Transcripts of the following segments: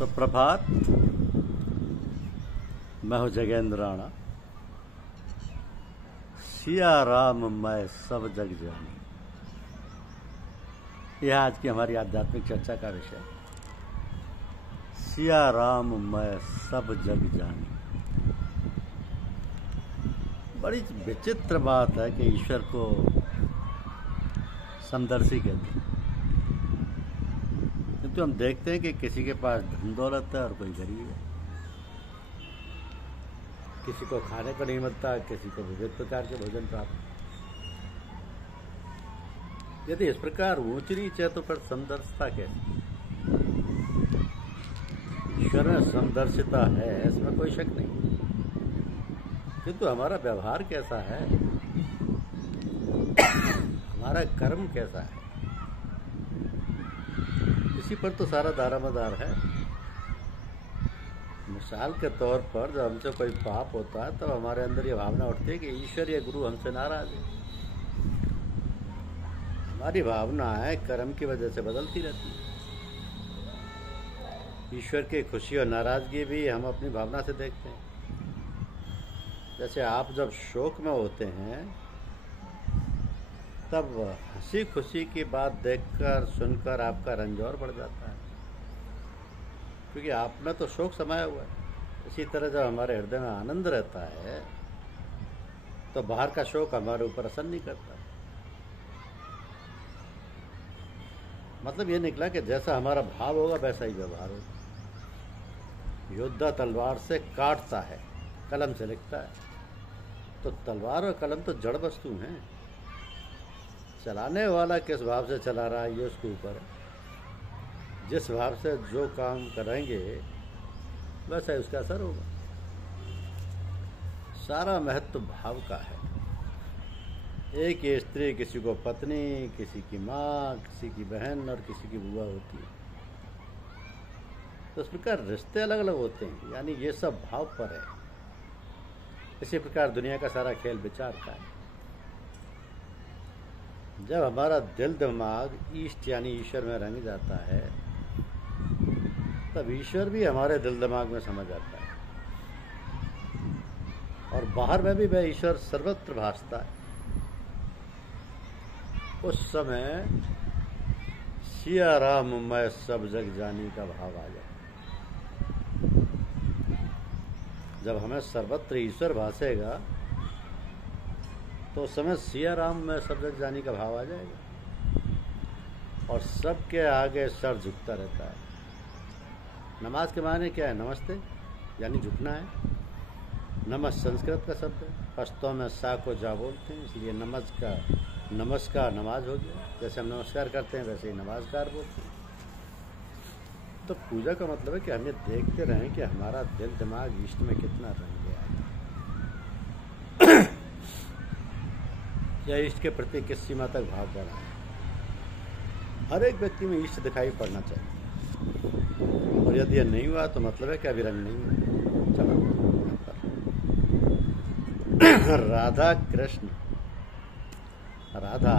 सुप्रभात। मैं हूँ जगेंद्र राणा। सिया राम मैं सब जग जानी, यह आज की हमारी आध्यात्मिक चर्चा का विषय। सिया राम मैं सब जग जानी। बड़ी विचित्र बात है कि ईश्वर को समदर्शी कहते हैं, किंतु हम देखते हैं कि किसी के पास धन दौलत है और कोई गरीब है। किसी को खाने को नहीं मिलता, किसी को विविध प्रकार के भोजन प्राप्त। यदि इस प्रकार ऊंच नीच है तो फिर समदर्शिता कैसी? ईश्वर में समदर्शिता है, इसमें कोई शक नहीं, किंतु हमारा व्यवहार कैसा है, हमारा कर्म कैसा है, इसी पर तो सारा दारोमदार है। मिसाल के तौर पर जब हमसे कोई पाप होता है तो हमारे अंदर ये भावना उठती है कि ईश्वर या गुरु हमसे नाराज है। हमारी भावनाएं कर्म की वजह से बदलती रहती है। ईश्वर की खुशी और नाराजगी भी हम अपनी भावना से देखते हैं। जैसे आप जब शोक में होते हैं तब हंसी खुशी की बात देखकर सुनकर आपका रंज और बढ़ जाता है, क्योंकि आप में तो शोक समाया हुआ है। इसी तरह जब हमारे हृदय में आनंद रहता है तो बाहर का शोक हमारे ऊपर असर नहीं करता। मतलब ये निकला कि जैसा हमारा भाव होगा वैसा ही व्यवहार होगा। योद्धा तलवार से काटता है, कलम से लिखता है, तो तलवार और कलम तो जड़ वस्तु हैं। चलाने वाला किस भाव से चला रहा है ये उसके ऊपर है। जिस भाव से जो काम करेंगे वैसा ही उसका असर होगा। सारा महत्व भाव का है। एक ही स्त्री किसी को पत्नी, किसी की माँ, किसी की बहन और किसी की बुआ होती है, तो इस प्रकार रिश्ते अलग अलग होते हैं, यानी ये सब भाव पर है। इसी प्रकार दुनिया का सारा खेल विचार का है। जब हमारा दिल दिमाग ईष्ट यानी ईश्वर में रंग जाता है तब ईश्वर भी हमारे दिल दिमाग में समझ आता है, और बाहर में भी वह ईश्वर सर्वत्र भासता है। उस समय सिया राम मैं सब जग जानी का भाव आ जाए। जब हमें सर्वत्र ईश्वर भासेगा तो उस समय सिया राम में सब जग जानी का भाव आ जाएगा, और सबके आगे सर झुकता रहता है। नमाज के माने क्या है? नमस्ते यानी झुकना है। नमस् संस्कृत का शब्द है, पश्तो में सा को जा बोलते हैं, इसलिए नमस्कार नमाज हो गया। जैसे हम नमस्कार करते हैं वैसे ही नमाजकार बोलते हैं। तो पूजा का मतलब है कि हम ये देखते रहें कि हमारा दिल दिमाग इष्ट में कितना रंग गया है, या इष्ट के प्रति किस सीमा तक भाव बढ़ा है। हर एक व्यक्ति में इष्ट दिखाई पड़ना चाहिए, और यदि यह नहीं हुआ तो मतलब है कि अभी रंग नहीं हुआ। चलो राधा कृष्ण, राधा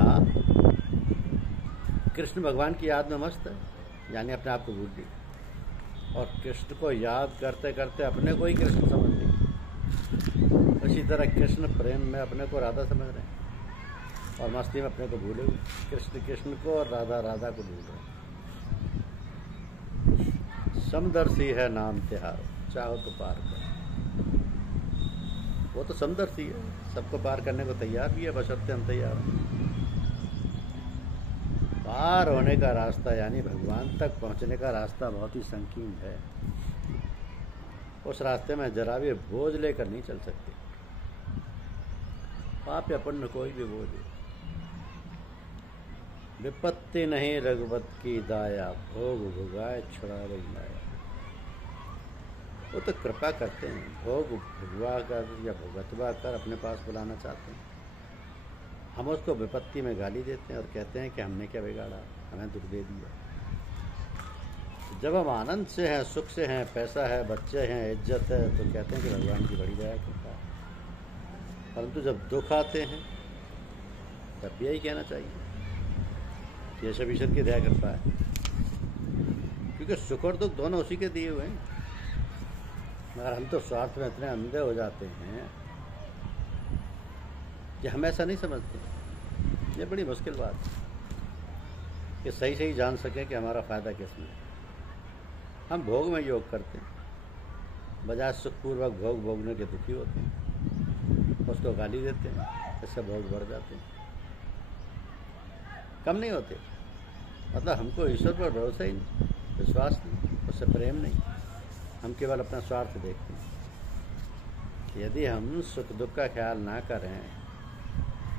कृष्ण भगवान की याद में मस्त है, यानी अपने आप को भूल ली, और कृष्ण को याद करते करते अपने को ही कृष्ण समझ ली। इसी तरह कृष्ण प्रेम में अपने को राधा समझ रहे हैं, और मस्ती में अपने को भूले हुए। कृष्ण कृष्ण को और राधा राधा को भूल रहे हैं। समदर्शी है नाम तिहारो, चाहो तो पार करो। वो तो समदर्शी है, सबको पार करने को तैयार भी है, बशर्ते हम तैयार हैं। पार होने का रास्ता यानी भगवान तक पहुंचने का रास्ता बहुत ही संकीर्ण है। उस रास्ते में जरा भी बोझ लेकर नहीं चल सकते। पाप या पुण्य कोई भी बोझ है। विपत्ति नहीं रघुवत की दाया, भोग भुगाए छुड़ावे माया। वो तो कृपा करते हैं, भोग भुगवा कर या भुगतवा कर अपने पास बुलाना चाहते हैं। हम उसको विपत्ति में गाली देते हैं और कहते हैं कि हमने क्या बिगाड़ा, हमें दुख दे दिया। जब हम आनंद से हैं, सुख से हैं, पैसा है, बच्चे हैं, इज्जत है, तो कहते हैं कि भगवान की बड़ी दया कृपा है। परंतु जब दुख आते हैं तब यही कहना चाहिए कि ये सब ईश्वर की दया कृपा है। क्योंकि सुख और दुख दोनों उसी के दिए हुए हैं। मगर हम तो स्वार्थ में इतने अंधे हो जाते हैं कि हम ऐसा नहीं समझते। ये बड़ी मुश्किल बात है कि सही सही जान सकें कि हमारा फ़ायदा किसमें है। हम भोग में योग करते हैं, बजाय सुखपूर्वक भोग भोगने के दुखी होते हैं, उसको गाली देते हैं, इससे भोग बढ़ जाते हैं, कम नहीं होते। मतलब हमको ईश्वर पर भरोसा ही नहीं, विश्वास नहीं, उससे प्रेम नहीं, हम केवल अपना स्वार्थ देखते हैं। यदि हम सुख दुख का ख्याल ना करें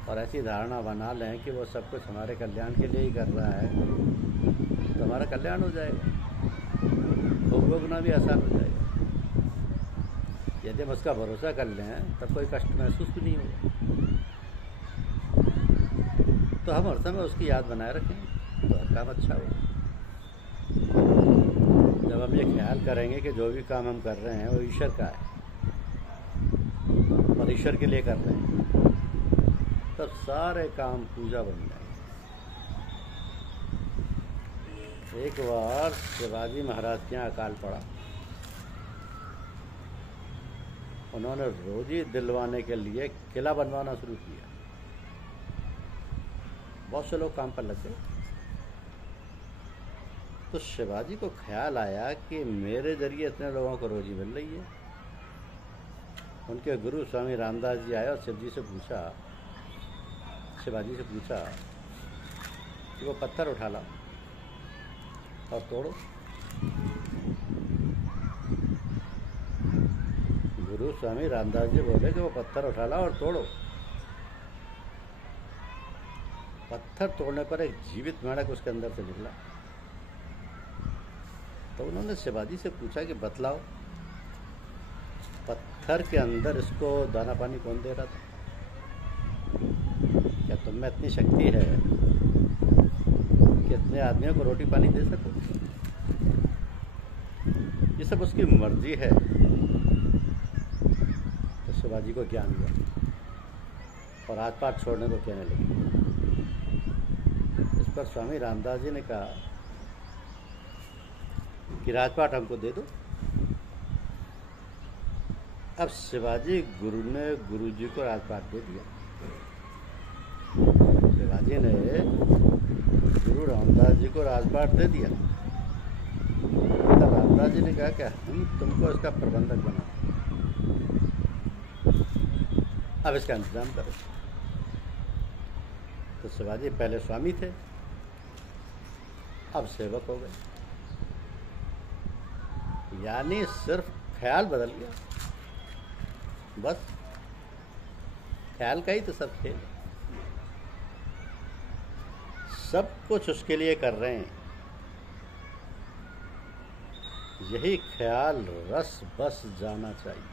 और ऐसी धारणा बना लें कि वो सब कुछ हमारे कल्याण के लिए ही कर रहा है, तो हमारा कल्याण हो जाएगा, भोग भोगना भी आसान हो जाएगा। यदि हम उसका भरोसा कर लें तब कोई कष्ट महसूस भी नहीं होगा। तो हम हर समय उसकी याद बनाए रखें तो हर काम अच्छा होगा। जब हम ये ख्याल करेंगे कि जो भी काम हम कर रहे हैं वो ईश्वर का है और ईश्वर के लिए कर रहे हैं, तब सारे काम पूजा बन जाएंगे। एक बार शिवाजी महाराज के यहाँ अकाल पड़ा, उन्होंने रोजी दिलवाने के लिए किला बनवाना शुरू किया। बहुत से लोग काम पर लग गए। तो शिवाजी को ख्याल आया कि मेरे जरिए इतने लोगों को रोजी मिल रही है। उनके गुरु स्वामी रामदास जी आए और शिवाजी से पूछा कि वो पत्थर उठा ला और तोड़ो। गुरु स्वामी रामदास जी बोले कि वो पत्थर उठा ला और तोड़ो। पत्थर तोड़ने पर एक जीवित मेंढक उसके अंदर से निकला। तो उन्होंने शिवाजी से पूछा कि बतलाओ, पत्थर के अंदर इसको दाना पानी कौन दे रहा था? क्या तुम में इतनी शक्ति है कि इतने आदमियों को रोटी पानी दे सको? ये सब उसकी मर्जी है। तो शिवाजी को ज्ञान हुआ और हाथ पात छोड़ने को कहने लगे। इस पर स्वामी रामदास जी ने कहा कि राजपाट हमको दे दो। अब शिवाजी गुरु जी को राजपाट दे दिया। शिवाजी ने गुरु रामदास जी को राजपाट दे दिया। तब रामदास जी ने कहा कि हम तुमको इसका प्रबंधक बना, अब इसका इंतजाम करो। तो शिवाजी पहले स्वामी थे, अब सेवक हो गए। यानी सिर्फ ख्याल बदल गया, बस ख्याल का ही तो सब खेल है। सब कुछ उसके लिए कर रहे हैं। यही ख्याल रस बस जाना चाहिए।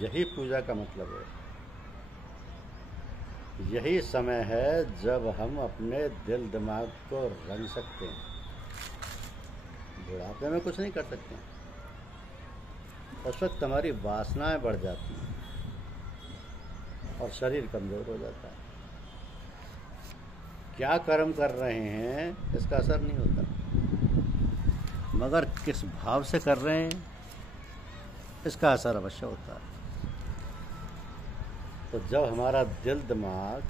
यही पूजा का मतलब है। यही समय है जब हम अपने दिल दिमाग को रंग सकते हैं। बुढ़ापे में कुछ नहीं कर सकते, उस वक्त हमारी वासनाएं बढ़ जाती हैं और शरीर कमजोर हो जाता है। क्या कर्म कर रहे हैं इसका असर नहीं होता, मगर किस भाव से कर रहे हैं इसका असर अवश्य होता है। तो जब हमारा दिल दिमाग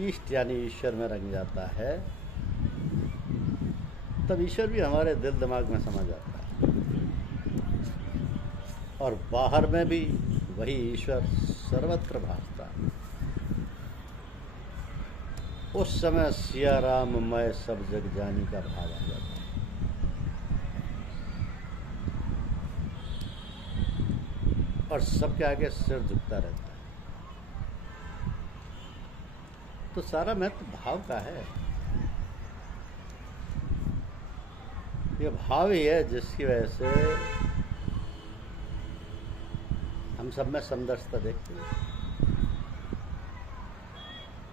इष्ट यानी ईश्वर में रंग जाता है, तब ईश्वर भी हमारे दिल दिमाग में समा जाता है और बाहर में भी वही ईश्वर सर्वत्र भासता है। उस समय सिया राम मैं सब जग जानी का भाव आ जाता है। और सबके आगे सिर झुकता रहता है। तो सारा महत्व भाव का है। ये भाव ही है जिसकी वजह से हम सब में समदर्शिता देखते हैं।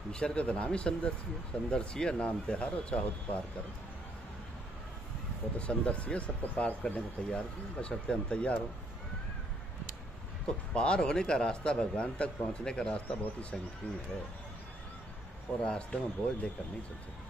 ईश्वर का तो नाम ही समदर्शी है। समदर्शी है नाम त्योहारो चाहो तो पार करो। वो तो समदर्शी है, सबको पार करने को तैयार है, बशर्ते हम तैयार हो। तो पार होने का रास्ता, भगवान तक पहुंचने का रास्ता बहुत ही संकीर्ण है और रास्ते में बोझ लेकर नहीं चल सकते।